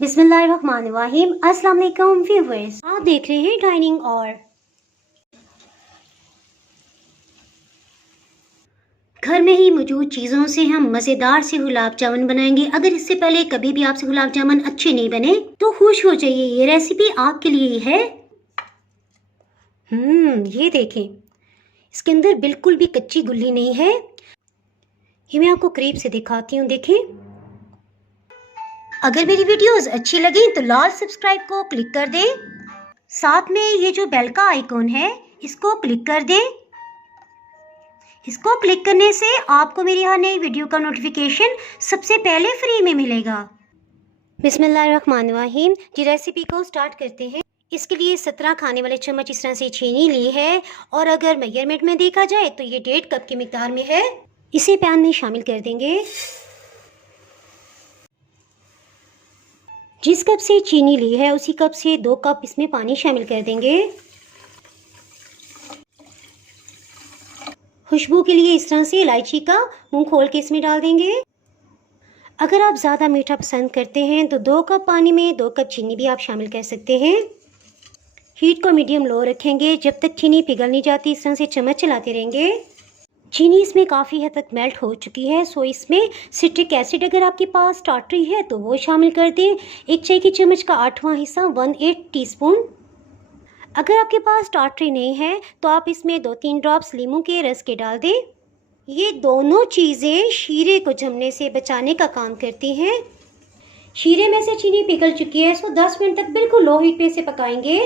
बिस्मिल्लाहिर्रहमानिर्रहीम। अस्सलाम वालेकुम व्यूअर्स, आप देख रहे हैं डाइनिंग और घर में ही मौजूद चीज़ों से हम मज़ेदार से गुलाब जामुन बनाएंगे। अगर इससे पहले कभी भी आपसे गुलाब जामुन अच्छे नहीं बने तो खुश हो जाइए, ये रेसिपी आपके लिए ही है। ये देखें, इसके अंदर बिल्कुल भी कच्ची गुल्ली नहीं है। ये मैं आपको करीब से दिखाती हूँ, देखें। अगर मेरी वीडियोस अच्छी लगी तो लाल सब्सक्राइब को क्लिक कर दें, साथ में ये जो बेल का आइकॉन है इसको क्लिक कर दें। इसको क्लिक करने से आपको मेरी हर नई वीडियो का नोटिफिकेशन सबसे पहले फ्री में मिलेगा। बिस्मिल्लाहिर्रहमानिर्रहीम। जी रेसिपी को स्टार्ट करते हैं। इसके लिए 17 खाने वाले चम्मच इस तरह से चीनी ली है और अगर मेजरमेंट में देखा जाए तो ये 1.5 कप की मिकदार में है। इसे पैन में शामिल कर देंगे। जिस कप से चीनी ली है उसी कप से 2 कप इसमें पानी शामिल कर देंगे। खुशबू के लिए इस तरह से इलायची का मुंह खोल के इसमें डाल देंगे। अगर आप ज़्यादा मीठा पसंद करते हैं तो 2 कप पानी में 2 कप चीनी भी आप शामिल कर सकते हैं। हीट को मीडियम लो रखेंगे। जब तक चीनी पिघल नहीं जाती इस तरह से चम्मच चलाते रहेंगे। चीनी इसमें काफ़ी हद तक मेल्ट हो चुकी है, सो इसमें सिट्रिक एसिड अगर आपके पास टाटरी है तो वो शामिल कर दें। 1 चाय की चम्मच का 8वां हिस्सा 1/8 टीस्पून। अगर आपके पास टाटरी नहीं है तो आप इसमें 2-3 ड्रॉप्स लीमू के रस के डाल दें। ये दोनों चीज़ें शीरे को जमने से बचाने का काम करती हैं। शीरे में से चीनी पिघल चुकी है, इसको 10 मिनट तक बिल्कुल लो हीट पे इसे पकाएंगे।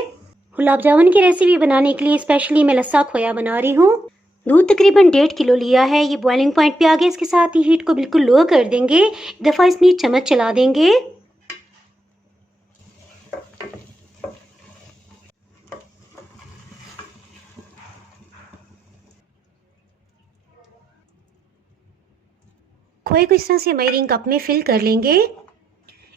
गुलाब जामुन की रेसिपी बनाने के लिए स्पेशली मैं लस्सा खोया बना रही हूँ। दूध तकरीबन 1.5 किलो लिया है। ये बॉइलिंग पॉइंट पे आ गया। इसके साथ ही हीट को बिल्कुल लो कर देंगे। एक दफ़ा इसमें चम्मच चला देंगे। खोए को इस तरह से मेजरिंग कप में फिल कर लेंगे।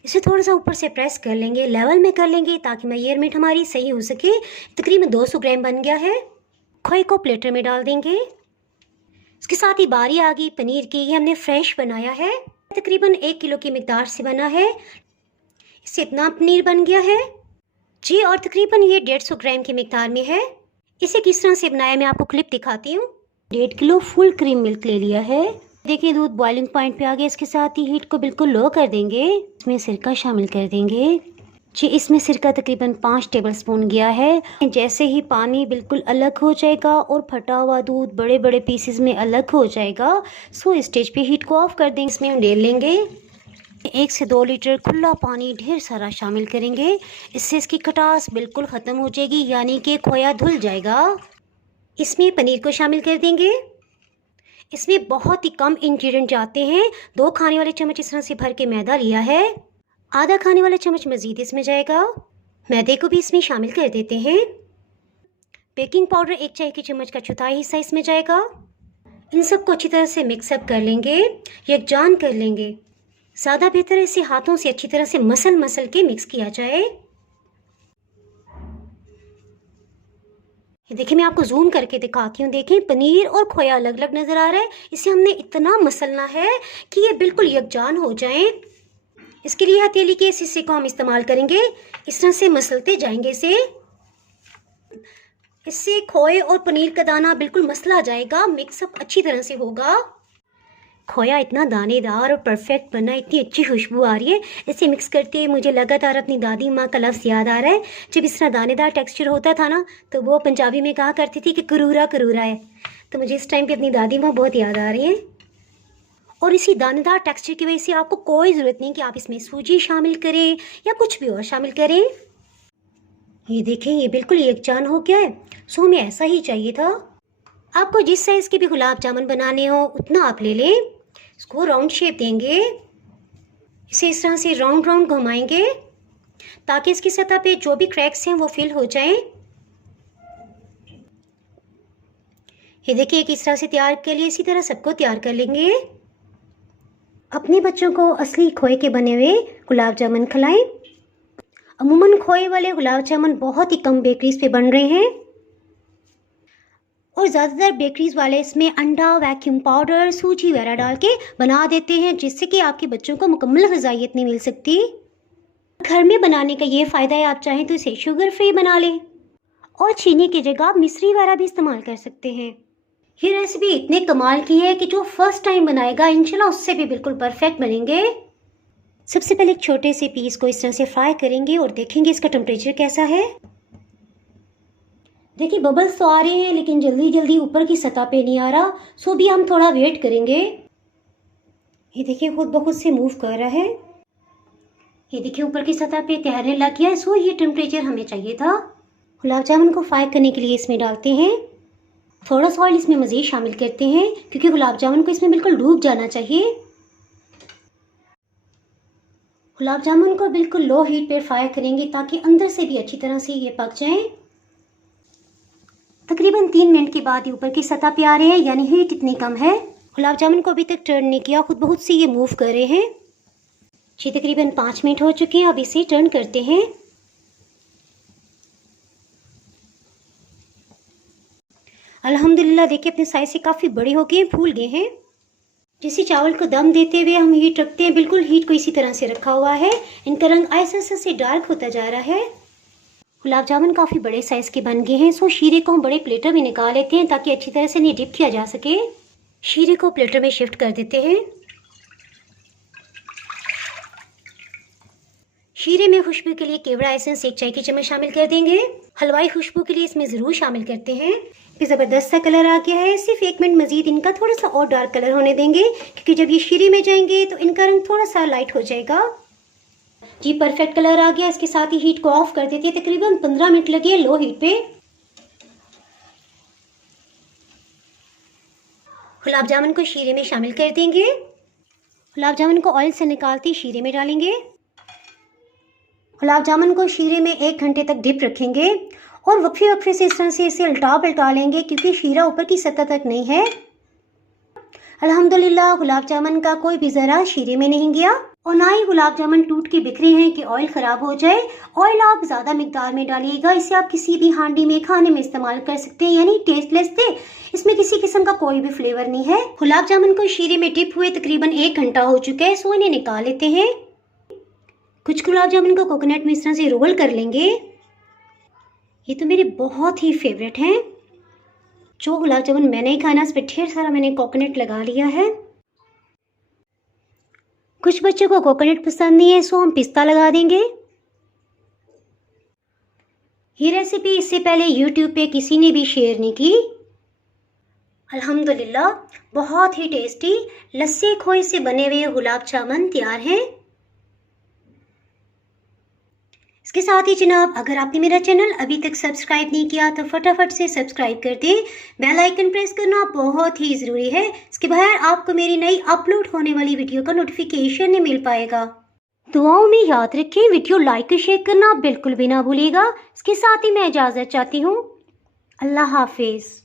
इसे थोड़ा सा ऊपर से प्रेस कर लेंगे, लेवल में कर लेंगे ताकि मेजरमेंट हमारी सही हो सके। तकरीबन 200 ग्राम बन गया है। खोए को प्लेटर में डाल देंगे। इसके साथ ही बारी आ गई पनीर की। ये हमने फ्रेश बनाया है, तकरीबन 1 किलो की मिकदार से बना है। इससे इतना पनीर बन गया है जी, और तकरीबन ये 150 ग्राम की मिकदार में है। इसे किस तरह से बनाया मैं आपको क्लिप दिखाती हूँ। 1.5 किलो फुल क्रीम मिल्क ले लिया है। देखिए दूध बॉइलिंग पॉइंट पे आ गया। इसके साथ ही हीट को बिल्कुल लो कर देंगे। इसमें सिरका शामिल कर देंगे जी। इसमें सिरका तकरीबन 5 टेबलस्पून गया है। जैसे ही पानी बिल्कुल अलग हो जाएगा और फटा हुआ दूध बड़े बड़े पीसेस में अलग हो जाएगा, सो इस स्टेज पे हीट को ऑफ कर देंगे। इसमें हम डेल लेंगे। 1 से 2 लीटर खुला पानी ढेर सारा शामिल करेंगे। इससे इसकी खटास बिल्कुल ख़त्म हो जाएगी, यानी कि खोया धुल जाएगा। इसमें पनीर को शामिल कर देंगे। इसमें बहुत ही कम इंग्रेडिएंट जाते हैं। 2 खाने वाले चम्मच इस तरह से भर के मैदा लिया है। आधा खाने वाला चम्मच मज़ीद इसमें जाएगा। मैदे को भी इसमें शामिल कर देते हैं। बेकिंग पाउडर 1 चाय की चम्मच का 1/4 हिस्सा इसमें जाएगा। इन सबको अच्छी तरह से मिक्सअप कर लेंगे, यकजान कर लेंगे। ज़्यादा बेहतर है इसे हाथों से अच्छी तरह से मसल के मिक्स किया जाए। ये देखिए, मैं आपको जूम करके दिखाती हूँ। देखें पनीर और खोया अलग अलग नज़र आ रहा है। इसे हमने इतना मसलना है कि ये बिल्कुल यकजान हो जाए। इसके लिए हथेली के इस हिस्से को हम इस्तेमाल करेंगे। इस तरह से मसलते जाएंगे इसे। इससे खोए और पनीर का दाना बिल्कुल मसला जाएगा, मिक्सअप अच्छी तरह से होगा। खोया इतना दानेदार और परफेक्ट बना, इतनी अच्छी खुशबू आ रही है। इसे मिक्स करते हुए मुझे लगातार अपनी दादी माँ का लफ्ज़ याद आ रहा है। जब इस तरह दानेदार टेक्सचर होता था ना तो वो पंजाबी में कहा करती थी कि करूरा करूरा है। तो मुझे इस टाइम पे अपनी दादी माँ बहुत याद आ रही है। और इसी दानेदार टेक्सचर की वजह से आपको कोई ज़रूरत नहीं कि आप इसमें सूजी शामिल करें या कुछ भी और शामिल करें। ये देखें, ये बिल्कुल यकजान हो गया है। सो हमें ऐसा ही चाहिए था। आपको जिस साइज़ के भी गुलाब जामुन बनाने हो उतना आप ले लें। इसको राउंड शेप देंगे। इसे इस तरह से राउंड राउंड घुमाएंगे ताकि इसकी सतह पे जो भी क्रैक्स हैं वो फिल हो जाएं। ये देखिए, एक इस तरह से तैयार कर लिए। इसी तरह सबको तैयार कर लेंगे। अपने बच्चों को असली खोए के बने हुए गुलाब जामुन खिलाएं। अमूमन खोए वाले गुलाब जामुन बहुत ही कम बेकरीज पे बन रहे हैं और ज़्यादातर बेकरीज वाले इसमें अंडा, वैक्यूम पाउडर, सूजी वगैरह डाल के बना देते हैं, जिससे कि आपके बच्चों को मुकम्मल ग़िज़ाइयत नहीं मिल सकती। घर में बनाने का ये फ़ायदा है, आप चाहें तो इसे शुगर फ्री बना लें और चीनी की जगह आप मिश्री वाला भी इस्तेमाल कर सकते हैं। ये रेसिपी इतने कमाल की है कि जो फर्स्ट टाइम बनाएगा इंशाल्लाह उससे भी बिल्कुल परफेक्ट बनेंगे। सबसे पहले एक छोटे से पीस को इस तरह से फ्राई करेंगे और देखेंगे इसका टेम्परेचर कैसा है। देखिए बबल्स तो आ रहे हैं लेकिन जल्दी जल्दी ऊपर की सतह पे नहीं आ रहा, सो भी हम थोड़ा वेट करेंगे। ये देखिए खुद ब खुद से मूव कर रहा है। ये देखिए ऊपर की सतह पे तैरने लग गया है, सो ये टेम्परेचर हमें चाहिए था। गुलाब जामुन को फ्राई करने के लिए इसमें डालते हैं। थोड़ा सा ऑयल इसमें मज़ीद शामिल करते हैं क्योंकि गुलाब जामुन को इसमें बिल्कुल डूब जाना चाहिए। गुलाब जामुन को बिल्कुल लो हीट पे फ्राई करेंगे ताकि अंदर से भी अच्छी तरह से ये पक जाएं। तकरीबन 3 मिनट के बाद ये ऊपर की सतह पे आ रहे हैं, यानी हीट इतनी कम है। गुलाब जामुन को अभी तक टर्न नहीं किया, खुद बहुत से ये मूव कर रहे हैं। जी तकरीबन 5 मिनट हो चुके हैं, अब इसे टर्न करते हैं। अल्हम्दुलिल्लाह देखिए अपने साइज से काफ़ी बड़े हो गए, फूल गए हैं। जैसे चावल को दम देते हुए हम हीट रखते हैं, बिल्कुल हीट को इसी तरह से रखा हुआ है। इनका रंग ऐसा से डार्क होता जा रहा है। गुलाब जामुन काफ़ी बड़े साइज़ के बन गए हैं, सो शीरे को हम बड़े प्लेटर में निकाल लेते हैं ताकि अच्छी तरह से इन्हें डिप किया जा सके। शीरे को प्लेटर में शिफ्ट कर देते हैं। शीरे में खुशबू के लिए केवड़ा एसेंस 1 चाय की चम्मच शामिल कर देंगे। हलवाई खुशबू के लिए इसमें ज़रूर शामिल करते हैं। ये ज़बरदस्त सा कलर आ गया है, सिर्फ 1 मिनट मज़ीद इनका थोड़ा सा और डार्क कलर होने देंगे क्योंकि जब ये शीरे में जाएंगे तो इनका रंग थोड़ा सा लाइट हो जाएगा। जी परफेक्ट कलर आ गया। इसके साथ ही हीट को ऑफ कर देते हैं। तकरीबन 15 मिनट लगे लो हीट पे। गुलाब जामुन को शीरे में शामिल कर देंगे। गुलाब जामुन को ऑयल से निकालते शीरे में डालेंगे। गुलाब जामुन को शीरे में 1 घंटे तक डिप रखेंगे और वक्फे वक्फे से इस तरह से इसे उल्टा पलटा लेंगे क्योंकि शीरा ऊपर की सतह तक नहीं है। अल्हम्दुलिल्लाह गुलाब जामुन का कोई भी ज़रा शीरे में नहीं गया और ना ही गुलाब जामुन टूट के बिखरे हैं कि ऑयल ख़राब हो जाए। ऑयल आप ज़्यादा मिकदार में डालिएगा, इसे आप किसी भी हांडी में खाने में इस्तेमाल कर सकते हैं, यानी टेस्टलेस थे। इसमें किसी किस्म का कोई भी फ्लेवर नहीं है। गुलाब जामुन को शीरे में डिप हुए तकरीबन 1 घंटा हो चुका है, सो इन्हें निकाल लेते हैं। कुछ गुलाब जामुन को कोकोनट में इस तरह से रोल कर लेंगे। ये तो मेरे बहुत ही फेवरेट हैं। जो गुलाब जामुन मैंने ही खाना, इस पर ढेर सारा मैंने कोकोनट लगा लिया है। कुछ बच्चों को कोकोनट पसंद नहीं है, सो हम पिस्ता लगा देंगे। ये रेसिपी इससे पहले YouTube पे किसी ने भी शेयर नहीं की। अल्हम्दुलिल्लाह बहुत ही टेस्टी लस्सी खोए से बने हुए गुलाब जामुन तैयार हैं। इसके साथ ही जनाब अगर आपने मेरा चैनल अभी तक सब्सक्राइब नहीं किया तो फटाफट से सब्सक्राइब कर दें। बेल आइकन प्रेस करना बहुत ही ज़रूरी है, इसके बगैर आपको मेरी नई अपलोड होने वाली वीडियो का नोटिफिकेशन नहीं मिल पाएगा। दुआओं में याद रखें, वीडियो लाइक और शेयर करना बिल्कुल भी ना भूलिएगा। इसके साथ ही मैं इजाज़त चाहती हूँ। अल्लाह हाफिज़।